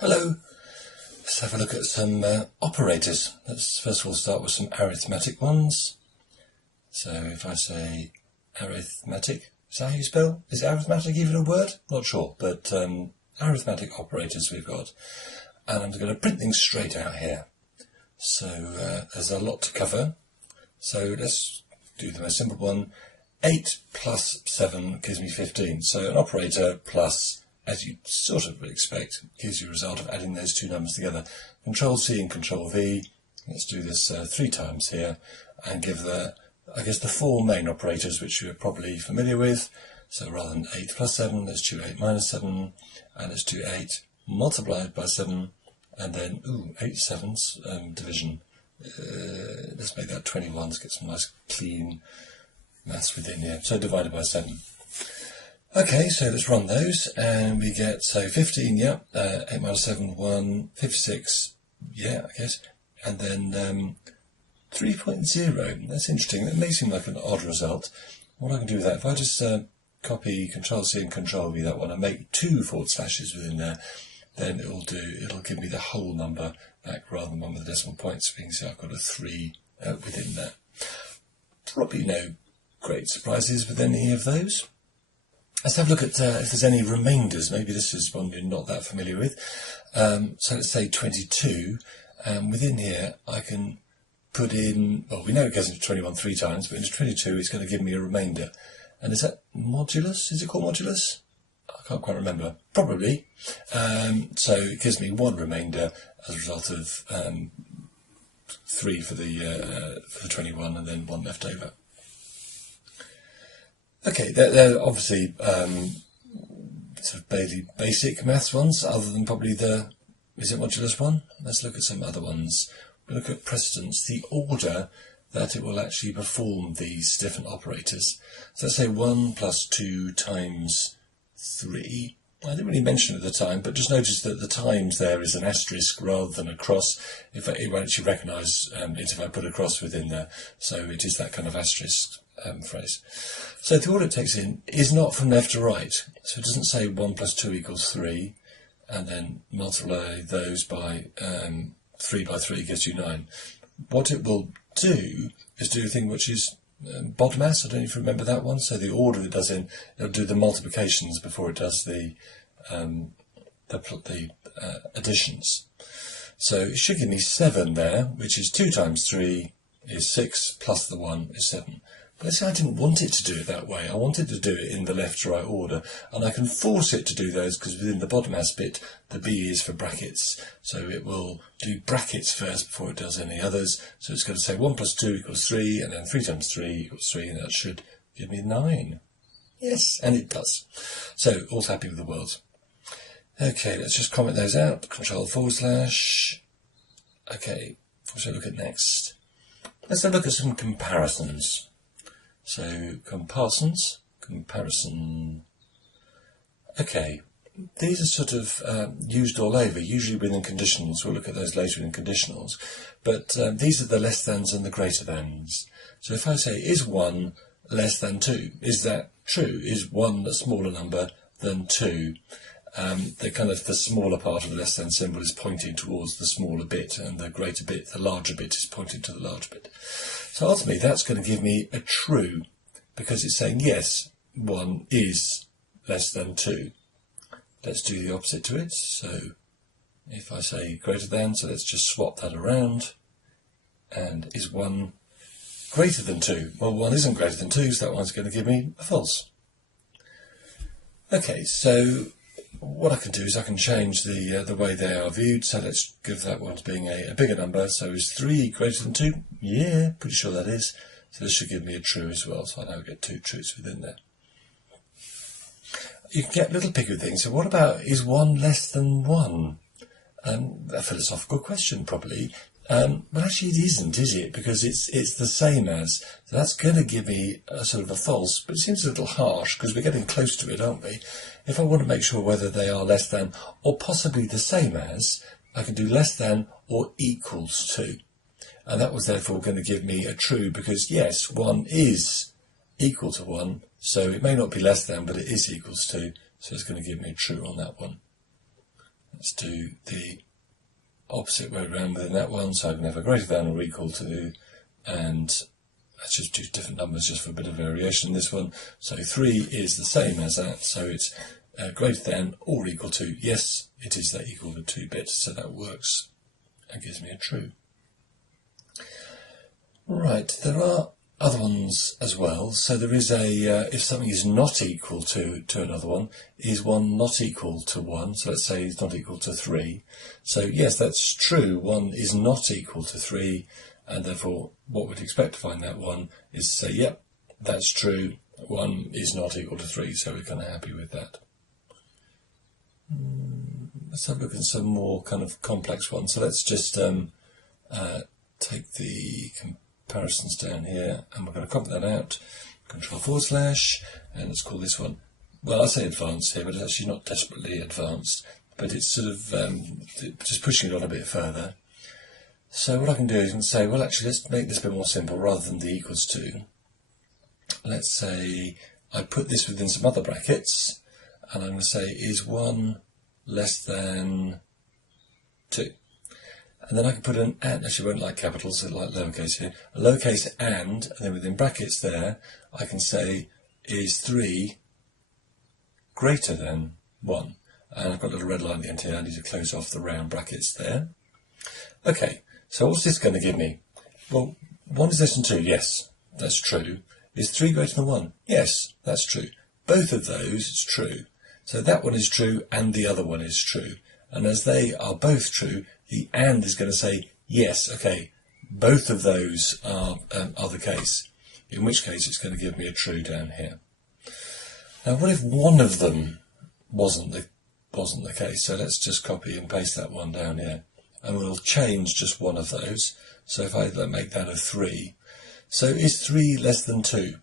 Hello, let's have a look at some operators. Let's first of all start with some arithmetic ones. So if I say arithmetic, is that how you spell? Is arithmetic even a word? Not sure, but arithmetic operators we've got. And I'm going to print things straight out here. So there's a lot to cover. So let's do the most simple one. 8 plus 7 gives me 15. So an operator plus, as you sort of would expect, gives you a result of adding those two numbers together. Control-C and Control-V. Let's do this 3 times here and give the four main operators which you're probably familiar with. So rather than 8 plus 7, let's do 8 minus 7, and let's do 8 multiplied by 7, and then 8 sevens division. Let's make that 21 to get some nice clean maths within here. So divided by 7. Okay, so let's run those, and we get, so 15, 8 minus 7, 1, 56, I guess, and then 3.0, that's interesting. That may seem like an odd result. What I can do with that, if I just copy Control-C and Control-V that one and make 2 forward slashes within there, then it'll give me the whole number back rather than one with the decimal points, being so I've got a 3 within there. Probably no great surprises with any of those. Let's have a look at if there's any remainders. Maybe this is one you're not that familiar with. So let's say 22, and within here I can put in, well, we know it goes into 21 3 times, but into 22 it's going to give me a remainder. And is that modulus? Is it called modulus? I can't quite remember. Probably. So it gives me one remainder as a result of 3 for the 21 and then 1 left over. Okay, they're obviously sort of basic maths ones, other than probably is it modulus one? Let's look at some other ones. We'll look at precedence, the order that it will actually perform these different operators. So let's say 1 plus 2 times 3. I didn't really mention it at the time, but just notice that the times there is an asterisk rather than a cross. It won't actually recognise it if I put a cross within there. So it is that kind of asterisk phrase. So the order it takes in is not from left to right. So it doesn't say 1 plus 2 equals 3, and then multiply those by 3 by 3 gives you 9. What it will do is do a thing which is BODMAS. I don't know if you remember that one. So the order it does in, it'll do the multiplications before it does the additions. So it should give me 7 there, which is 2 times 3 is 6, plus the 1 is 7. But let's say I didn't want it to do it that way. I wanted to do it in the left to right order, and I can force it to do those because within the BODMAS bit, the B is for brackets. So it will do brackets first before it does any others. So it's going to say 1 plus 2 equals 3, and then 3 times 3 equals 3, and that should give me 9. Yes, and it does. So all's happy with the world. Okay, let's just comment those out. Control /. Okay, what should I look at next? Let's have a look at some comparisons. So, comparison. Okay, these are sort of used all over, usually within conditionals. We'll look at those later in conditionals. But these are the less thans and the greater thans. So if I say, is 1 less than 2? Is that true? Is 1 a smaller number than 2? The smaller part of the less than symbol is pointing towards the smaller bit, and the greater bit, the larger bit, is pointing to the large bit. So ultimately that's going to give me a true, because it's saying yes, 1 is less than 2. Let's do the opposite to it. So if I say greater than, so let's just swap that around. And is 1 greater than 2? Well, 1 isn't greater than 2, so that one's going to give me a false. Okay, so what I can do is I can change the way they are viewed. So let's give that one as being a bigger number. So is 3 greater than 2? Yeah, pretty sure that is. So this should give me a true as well. So I now get 2 truths within there. You can get little picky things. So what about, is 1 less than 1? A philosophical question, probably. But actually it isn't, is it? Because it's the same as. So that's going to give me a sort of a false, but it seems a little harsh because we're getting close to it, aren't we? If I want to make sure whether they are less than or possibly the same as, I can do less than or equals to. And that was therefore going to give me a true because, yes, 1 is equal to 1. So it may not be less than, but it is equals to. So it's going to give me a true on that one. Let's do the opposite way around within that one, so I can have a greater than or equal to, and let's just do different numbers just for a bit of variation in this one. So 3 is the same as that, so it's greater than or equal to, yes, it is that equal to 2 bits, so that works and gives me a true. Right, there are other ones as well. So there is a, if something is not equal to another one, is one not equal to 1? So let's say it's not equal to 3. So yes, that's true, 1 is not equal to 3, and therefore what we'd expect to find that one is to say, yep, that's true, 1 is not equal to 3, so we're kind of happy with that. Let's have a look at some more kind of complex ones. So let's just take the comparisons down here, and we're going to copy that out, Control/, and let's call this one, well, I say advanced here, but it's actually not desperately advanced, but it's sort of just pushing it on a bit further. So what I can do is I can say, well, actually, let's make this a bit more simple rather than the equals to. Let's say I put this within some other brackets, and I'm going to say, is 1 less than 2? And then I can put an and, actually I won't like capitals, so like lowercase here, a lowercase and then within brackets there, I can say, is 3 greater than 1? And I've got a little red line at the end here, I need to close off the round brackets there. Okay, so what's this going to give me? Well, 1 is less than 2, yes, that's true. Is 3 greater than 1? Yes, that's true. Both of those is true. So that one is true and the other one is true. And as they are both true, the and is going to say, yes, okay, both of those are the case, in which case it's going to give me a true down here. Now, what if one of them wasn't the case? So let's just copy and paste that one down here, and we'll change just one of those. So if I make that a 3, so is 3 less than 2?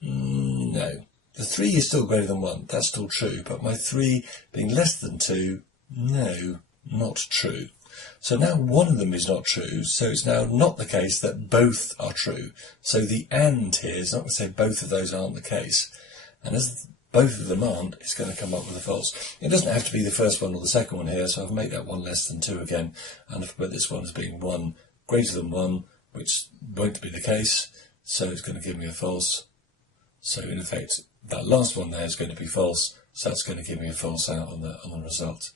No. The 3 is still greater than 1, that's still true, but my 3 being less than 2, no, not true. So now one of them is not true, so it's now not the case that both are true. So the and here is not going to say both of those aren't the case. And as both of them aren't, it's going to come up with a false. It doesn't have to be the first one or the second one here, so I'll make that 1 less than 2 again. And I've put this one as being 1 greater than 1, which won't be the case, so it's going to give me a false. So in effect, that last one there is going to be false, so that's going to give me a false out on the result.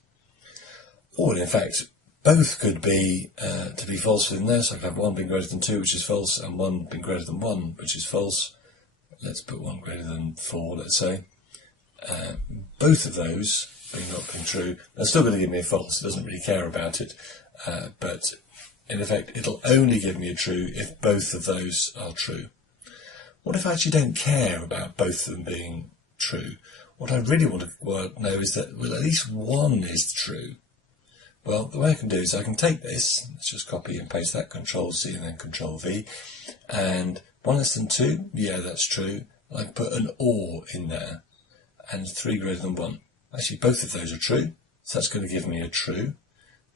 Or in fact, both could be to be false within there, so I could have 1 being greater than 2, which is false, and 1 being greater than 1, which is false. Let's put 1 greater than 4, let's say. Both of those not being true, they're still going to give me a false. It doesn't really care about it, but in effect, it'll only give me a true if both of those are true. What if I actually don't care about both of them being true? What I really want to know is that, well, at least one is true. Well, the way I can do is I can take this, let's just copy and paste that, Control-C and then Control-V, and 1 less than 2, yeah, that's true. I can put an or in there, and 3 greater than 1. Actually, both of those are true, so that's going to give me a true,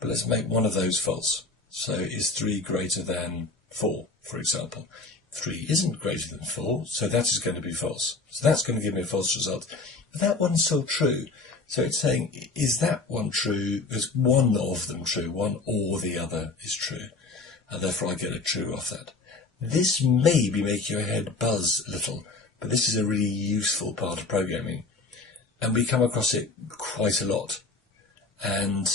but let's make one of those false. So is 3 greater than 4, for example? 3 isn't greater than 4, so that is going to be false. So that's going to give me a false result. But that one's still true. So it's saying, is that one true? Is one of them true? One or the other is true. And therefore I get a true off that. This may be making your head buzz a little, but this is a really useful part of programming. And we come across it quite a lot. And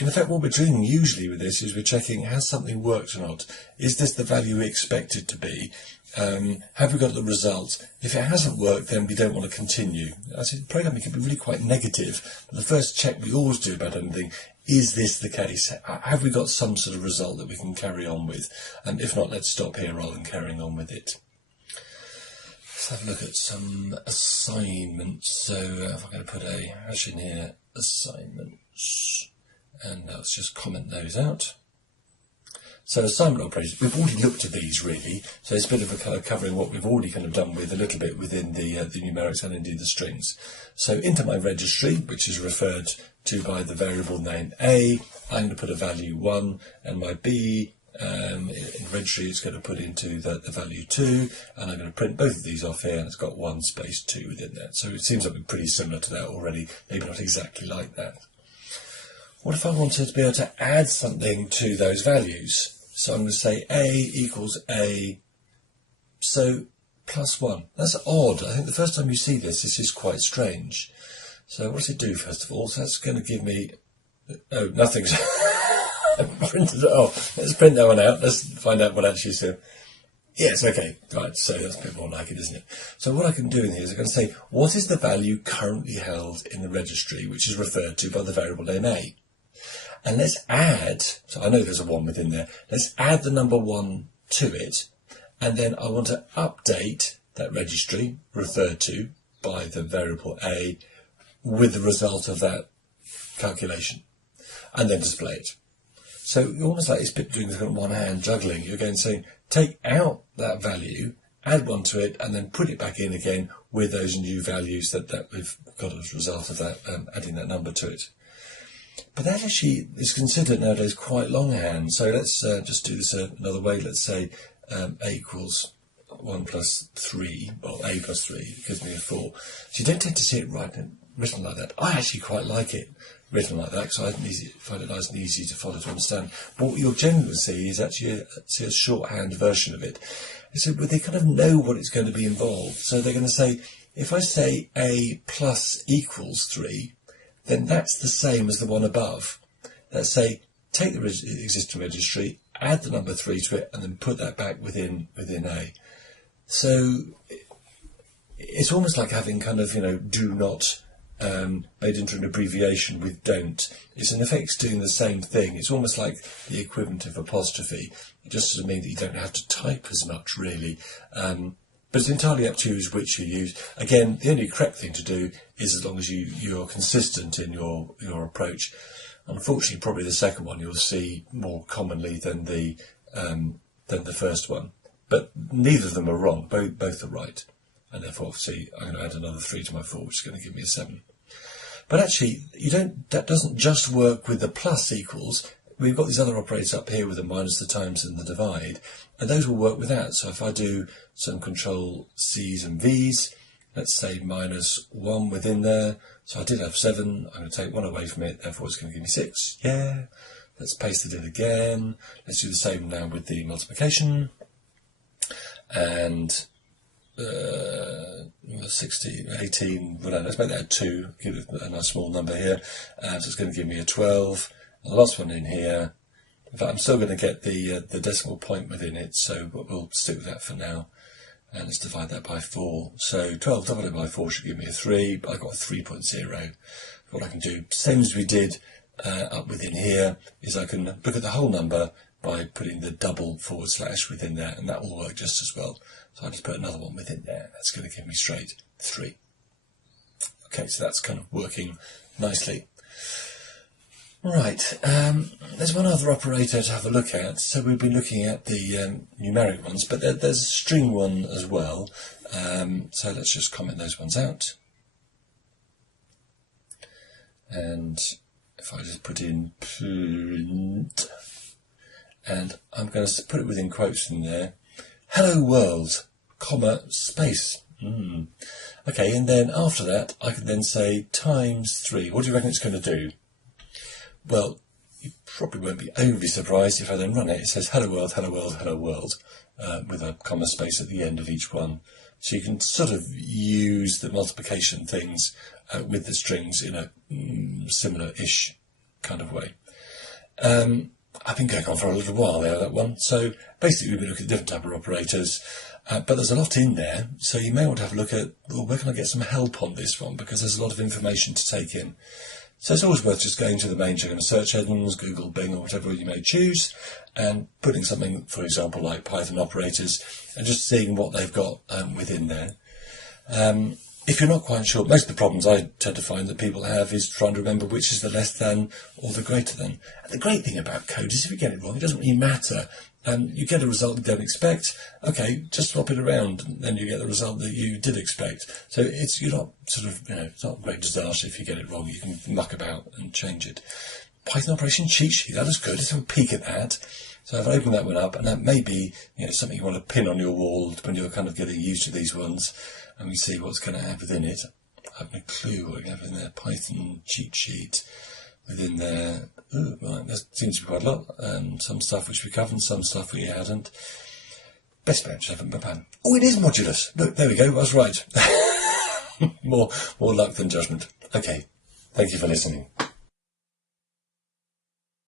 in effect, what we're doing usually with this is we're checking, has something worked or not? Is this the value we expect it to be? Have we got the result? If it hasn't worked, then we don't want to continue. I said, programming can be really quite negative. But the first check we always do about anything, is this the case? Have we got some sort of result that we can carry on with? And if not, let's stop here rather than carrying on with it. Let's have a look at some assignments. So if I'm going to put a hash in here, assignments. And let's just comment those out. So assignment operators, we've already looked at these really, so it's a bit of a kind of covering what we've already kind of done with a little bit within the numerics and indeed the strings. So into my registry, which is referred to by the variable name A, I'm going to put a value 1, and my B in registry is going to put into the value 2, and I'm going to print both of these off here, and it's got 1 space 2 within there. So it seems like we're pretty similar to that already, maybe not exactly like that. What if I wanted to be able to add something to those values? So I'm going to say A equals A, so plus 1. That's odd. I think the first time you see this is quite strange. So what does it do, first of all? So that's going to give me... Oh, nothing's... printed it off. Let's print that one out. Let's find out what actually is here. Yes, okay. Right, so that's a bit more like it, isn't it? So what I can do in here is I can say, what is the value currently held in the registry, which is referred to by the variable name A? And let's add, so I know there's a 1 within there, let's add the number 1 to it, and then I want to update that registry, referred to by the variable A, with the result of that calculation, and then display it. So you're almost like it's doing this one hand juggling. You're going saying, take out that value, add 1 to it, and then put it back in again with those new values that we've got as a result of that, adding that number to it. But that actually is considered nowadays quite longhand. So let's just do this another way. Let's say A equals 1 plus 3, well, A plus 3 gives me a 4. So you don't tend to see it written like that. I actually quite like it written like that because I find it nice and easy to follow, to understand. But what you'll generally see is actually a shorthand version of it. So they kind of know what it's going to be involved. So they're going to say, if I say A plus equals 3, then that's the same as the one above. Let's say, take the existing registry, add the number 3 to it, and then put that back within A. So it's almost like having kind of, do not made into an abbreviation with don't. It's in effect doing the same thing. It's almost like the equivalent of apostrophe. It just doesn't mean that you don't have to type as much, really. But it's entirely up to you as which you use. Again, the only correct thing to do is as long as you're consistent in your approach. Unfortunately, probably the second one you'll see more commonly than the first one. But neither of them are wrong. Both are right. And therefore, obviously, I'm going to add another 3 to my 4, which is going to give me a 7. But actually, that doesn't just work with the plus equals. We've got these other operators up here with the minus, the times, and the divide, and those will work with that. So if I do some control C's and V's, let's say minus 1 within there. So I did have 7. I'm going to take 1 away from it. Therefore, it's going to give me 6. Yeah. Let's paste it in again. Let's do the same now with the multiplication. And 16, 18, well, let's make that 2, give it a nice small number here. So it's going to give me a 12. And the last one in here, in fact, I'm still going to get the decimal point within it, so we'll stick with that for now. And let's divide that by 4. So 12 divided by 4 should give me a 3, but I've got a 3.0. What I can do, same as we did up within here, is I can look at the whole number by putting the double / within there, and that will work just as well. So I'll just put another one within there. That's going to give me straight 3. Okay, so that's kind of working nicely. Right, there's one other operator to have a look at. So we've been looking at the numeric ones, but there's a string one as well. So let's just comment those ones out. And if I just put in print, and I'm going to put it within quotes in there, hello world, comma, space. Okay, and then after that, I can then say times 3. What do you reckon it's going to do? Well, you probably won't be overly surprised if I then run it. It says hello world, hello world, hello world, with a comma space at the end of each one. So you can sort of use the multiplication things with the strings in a similar-ish kind of way. I've been going on for a little while there, that one. So basically we've been looking at different type of operators, but there's a lot in there. So you may want to have a look at, well, where can I get some help on this one? Because there's a lot of information to take in. So it's always worth just going to the main search engines, Google, Bing, or whatever you may choose, and putting something, for example, like Python operators, and just seeing what they've got within there. If you're not quite sure, most of the problems I tend to find that people have is trying to remember which is the less than or the greater than. And the great thing about code is if you get it wrong, it doesn't really matter. You get a result you don't expect, okay, just swap it around, and then you get the result that you did expect. So you're not sort of, it's not a great disaster if you get it wrong. You can muck about and change it. Python operation cheat sheet, that is good. Let's have a peek at that. So I've opened that one up, and that may be something you want to pin on your wall when you're kind of getting used to these ones, and we see what's going to have within it. I have no clue what we have in there. Python cheat sheet. within there. Ooh, right, there seems to be quite a lot. Some stuff which we covered, some stuff we hadn't. Best bet, haven't been. Oh, it is modulus. Look, there we go. I was right. more luck than judgment. Okay. Thank you for listening.